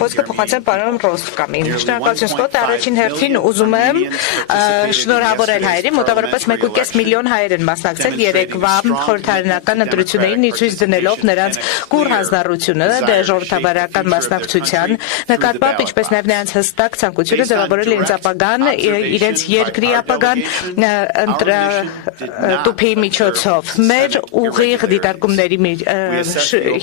խոսքը փոխանցեմ պարոն Ռոստկամին։ Շնորհակալություն Սկոտ, առաջին հերթին ուզում եմ շնորհավորել հայերին, մոտավորապես 1.5 միլիոն հայեր են մասնակցել երեկվա խորհրդարանական ընտրություններին, ցույց դնելով նրանց կուռ հանձնառությունը ժողովրդավարական մասնակցության նկատմամբ, ինչպես նաև նրանց հստակ ցանկությունը ձևավորել իրենց ապագան, իրենց երկրի ապագան ընտրատուփի միջոցով։ Մեր ուղիղ դիտարկումների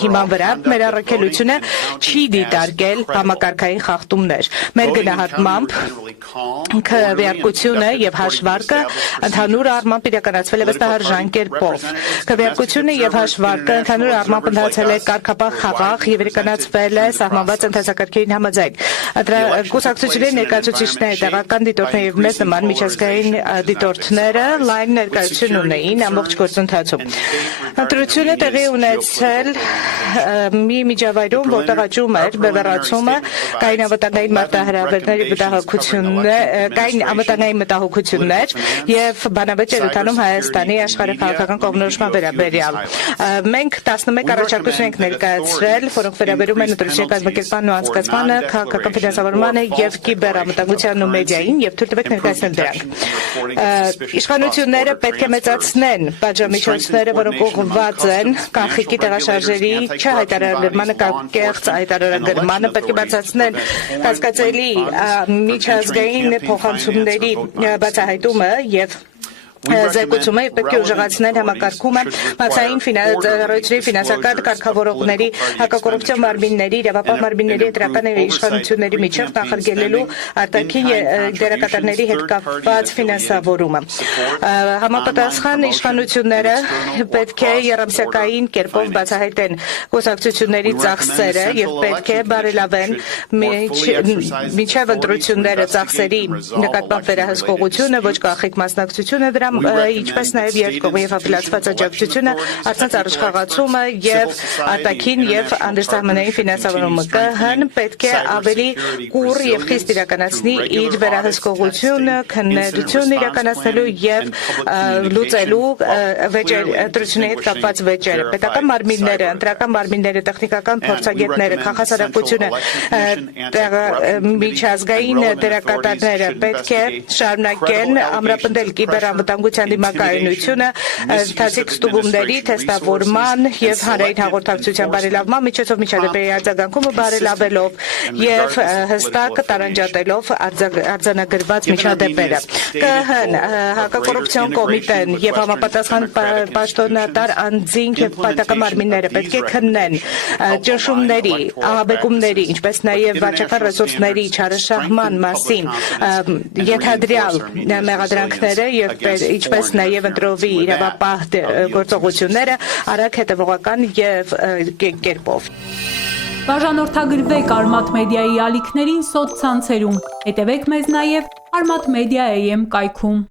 հիման վրա մեր առաքելությունը չի դիտարկել համակարգային խախտումներ։ Մեր գնահատմամբ քվեարկությունը եւ հաշվարկը ընդհանուր առմամբ իրականացվել է վստահարժան կերպով։ Քվեարկությունը եւ հաշվարկը ընդհանուր առմամբ ընթացել է կարգապահ խաղաղ եւ իրականացվել է սահմանված ընթացակարգերին համաձայն։ Կուսակցությունների ներկայացուցիչները, տեղական դիտորդները եւ մեզ նման միջազգային դիտորդները լայն ներկայություն ունեին ամբողջ գործընթացում։ Ընտրությունը տեղի ունեցել մի միջավայրում, որտեղ աճում էր բևեռացումը, կային անվտանգային մարտահրավերների կային անվտանգային մտահոգություններ եւ բանավեճ էր ընթանում Հայաստանի աշխարհաքաղաքական կողմնորոշման վերաբերյալ։ Մենք 11 առաջարկություն ենք ներկայացրել, որոնք վերաբերում են ընտրության կազմակերպմանն ու անցկացմանը, քաղաքական ֆինանսավորմանը եւ կիբերամտանգությանն ու մեդիային եւ թույլ տվեք ներկայացնել դրանք։ Իշխանությունները պետք է մեծացնեն պատժամիջոցները, որոնք ուղղված են կանխիկի տեղաշարժերի չհայտարարագրմանը կամ կեղծ հայտարարագրմանը, պետք է բացատրեն կասկածելի միջազգային փոխանցումների բացահայտումը եւ զեկուցումը պետք է ուժեղացնել համակարգումը մացային ծառայությունների ֆինանսական կարգավորողների հակակոռուպցիոն մարմինների, իրավապահ մարմինների ընտրական իշխանությունների միջև կանխարգելելու արտաքին դերակատարների հետ կապված ֆինանսավորումը։ Համապատասխան իշխանությունները պետք է երամսյակային կերպով բացահայտեն կուսակցությունների ծախսերը եւ պետք է բարելավեն մինչև ընտրությունները ծախսերի նկատմամբ վերահսկողությունը, ոչ կանխիկ մասնակցությունը դրա ինչպես նաև երկկողմ եւ ապելացված աջակցությունը, առցանց առաջխաղացումը եւ արտաքին եւ անդրսահմանային ֆինանսավորումը։ ԿՀ-ն պետք է ավելի կուռ եւ խիստ իրականացնի իր վերահսկողությունը, քննադատություն իրականացնելու եւ լուծելու ընտրությունների հետ կապված վեճերը։ Պետական մարմինները, ընտրական մարմինները, տեխնիկական փորձագետները, քաղաքասարակությունը, միջազգային դերակատարները պետք է շարունակեն ամրապնդել կիբերամտանգության դիմակայունությունը, ընթացիկ ստուգումների, թեստավորման եւ հանրային հաղորդակցության բարելավման միջոցով միջադեպերի արձագանքումը բարելավելով եւ հստակ տարանջատելով արձանագրված միջադեպերը։ ԿՀ-ն, հակակոռուպցիոն կոմիտեն եւ համապատասխան պաշտոնատար անձինք եւ պետական մարմինները պետք է քննեն ճնշումների, ահաբեկումների, ինչպես նաեւ վաճառական ռեսուրսների չարաշահման մասին ենթադրյալ մեղադրանքները եւ ինչպես նաեւ ընտրովի իրավապահ գործողությունները արագ հետևողական եւ կերպով։ Բաժանորդագրվեք Արմաթ մեդիայի ալիքներին սոցցանցերում։ Հետևեք մեզ նաեւ Armat Media AM կայքում։